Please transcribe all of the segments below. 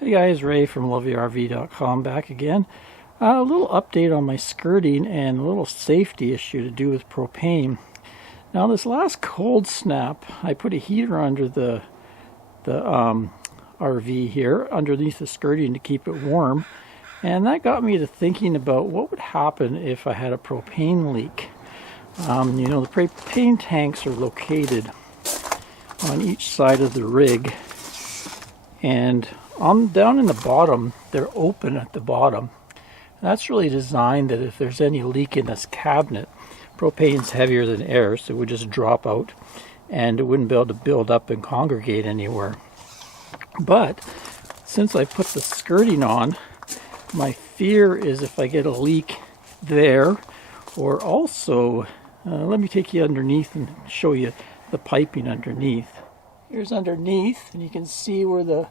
Hey guys, Ray from loveyourrv.com back again. A little update on my skirting and a little safety issue to do with propane. Now this last cold snap, I put a heater under the RV here, underneath the skirting to keep it warm. And that got me to thinking about what would happen if I had a propane leak. You know, the propane tanks are located on each side of the rig, and down in the bottom, they're open at the bottom. That's really designed that if there's any leak in this cabinet, propane's heavier than air, so it would just drop out and it wouldn't be able to build up and congregate anywhere. But since I put the skirting on, my fear is if I get a leak there, or also, let me take you underneath and show you the piping underneath. Here's underneath, and you can see where the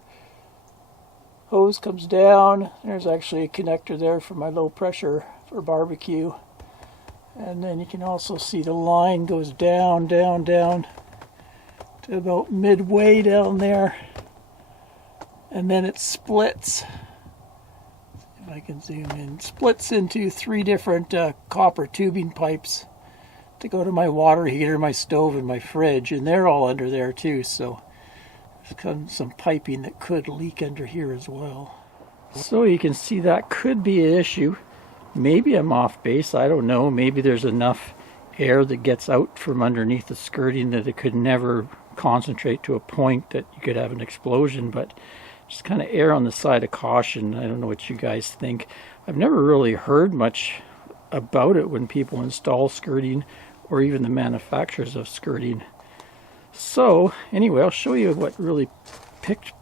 hose comes down. There's actually a connector there for my low pressure for barbecue. And then you can also see the line goes down, down, down to about midway down there. And then it splits. If I can zoom in. Splits into 3 different copper tubing pipes to go to my water heater, my stove, and my fridge. And they're all under there too, so some piping that could leak under here as well. So you can see that could be an issue. Maybe I'm off base, I don't know. Maybe there's enough air that gets out from underneath the skirting that it could never concentrate to a point that you could have an explosion, but just kind of err on the side of caution. I don't know what you guys think. I've never really heard much about it when people install skirting, or even the manufacturers of skirting. So anyway, I'll show you what really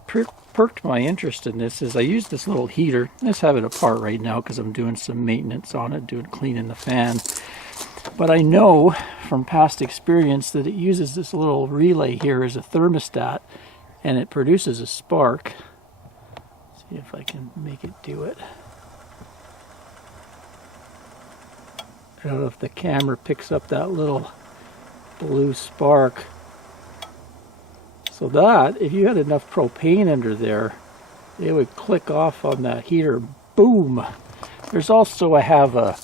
perked my interest in this. Is I use this little heater. I just have it apart right now because I'm doing some maintenance on it, cleaning the fan. But I know from past experience that it uses this little relay here as a thermostat, and it produces a spark. Let's see if I can make it do it. I don't know if the camera picks up that little blue spark. So that, if you had enough propane under there, it would click off on that heater. Boom! There's also, I have a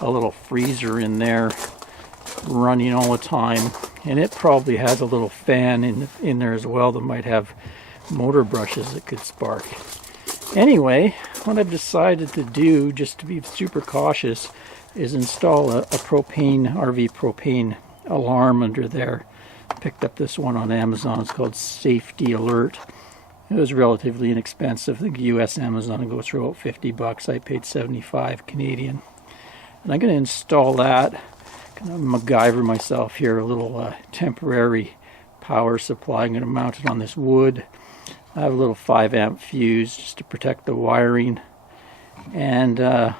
little freezer in there running all the time, and it probably has a little fan in there as well that might have motor brushes that could spark. Anyway, what I've decided to do, just to be super cautious, is install a propane, RV propane alarm under there. Picked up this one on Amazon. It's called Safety Alert. It was relatively inexpensive. I think US Amazon goes for about 50 bucks. I paid 75 Canadian. And I'm going to install that. Kind of MacGyver myself here, a little temporary power supply. I'm going to mount it on this wood. I have a little 5 amp fuse just to protect the wiring. And I'll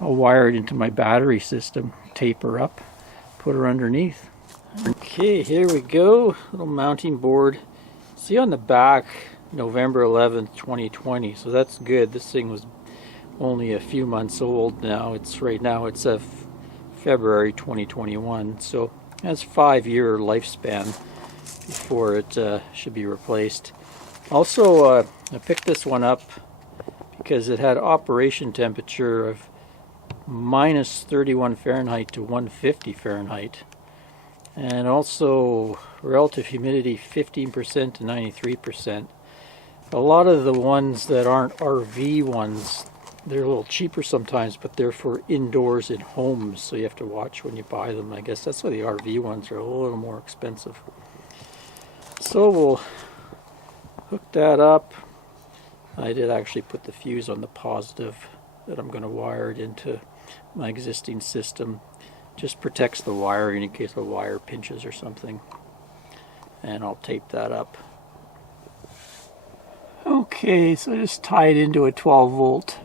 wire it into my battery system, tape her up, put her underneath. Okay, here we go, little mounting board. See on the back, November 11th, 2020, so that's good. This thing was only a few months old now. Right now it's February 2021, so it has a 5-year lifespan before it should be replaced. Also, I picked this one up because it had operation temperature of minus 31 Fahrenheit to 150 Fahrenheit. And also relative humidity 15% to 93%. A lot of the ones that aren't RV ones, they're a little cheaper sometimes, but they're for indoors in homes, so you have to watch when you buy them. I guess that's why the RV ones are a little more expensive. So we'll hook that up. I did actually put the fuse on the positive that I'm going to wire it into my existing system. Just protects the wiring in case the wire pinches or something. And I'll tape that up. Okay, so I just tie it into a 12 volt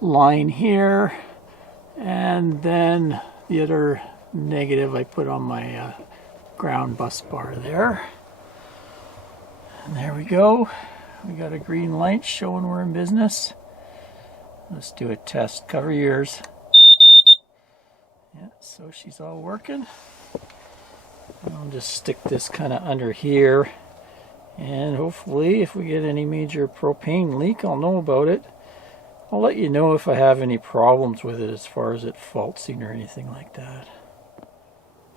line here, and then the other negative I put on my ground bus bar there. And there we go. We got a green light showing we're in business. Let's do a test. Cover your ears. Yeah, so she's all working. I'll just stick this kind of under here And hopefully if we get any major propane leak, I'll know about it. I'll let you know if I have any problems with it as far as it faulting or anything like that.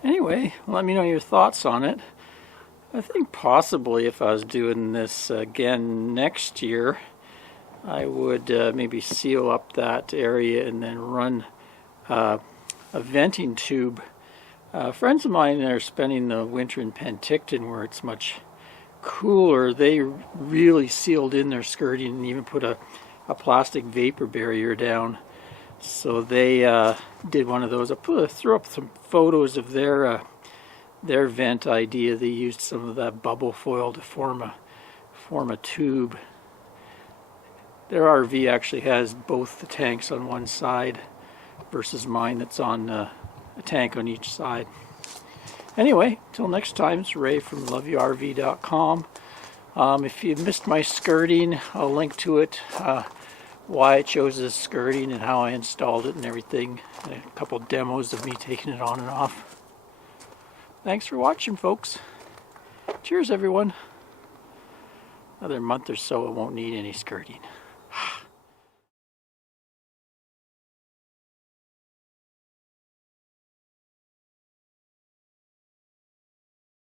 Anyway, let me know your thoughts on it. I think possibly if I was doing this again next year, I would maybe seal up that area and then run a venting tube. Friends of mine that are spending the winter in Penticton where it's much cooler, they really sealed in their skirting and even put a plastic vapor barrier down. So they did one of those. I threw up some photos of their vent idea. They used some of that bubble foil to form a tube. Their RV actually has both the tanks on one side versus mine that's on a tank on each side. Anyway, till next time, it's Ray from loveyouRV.com. If you missed my skirting, I'll link to it, why I chose this skirting and how I installed it and everything. And a couple demos of me taking it on and off. Thanks for watching, folks. Cheers, everyone. Another month or so, I won't need any skirting.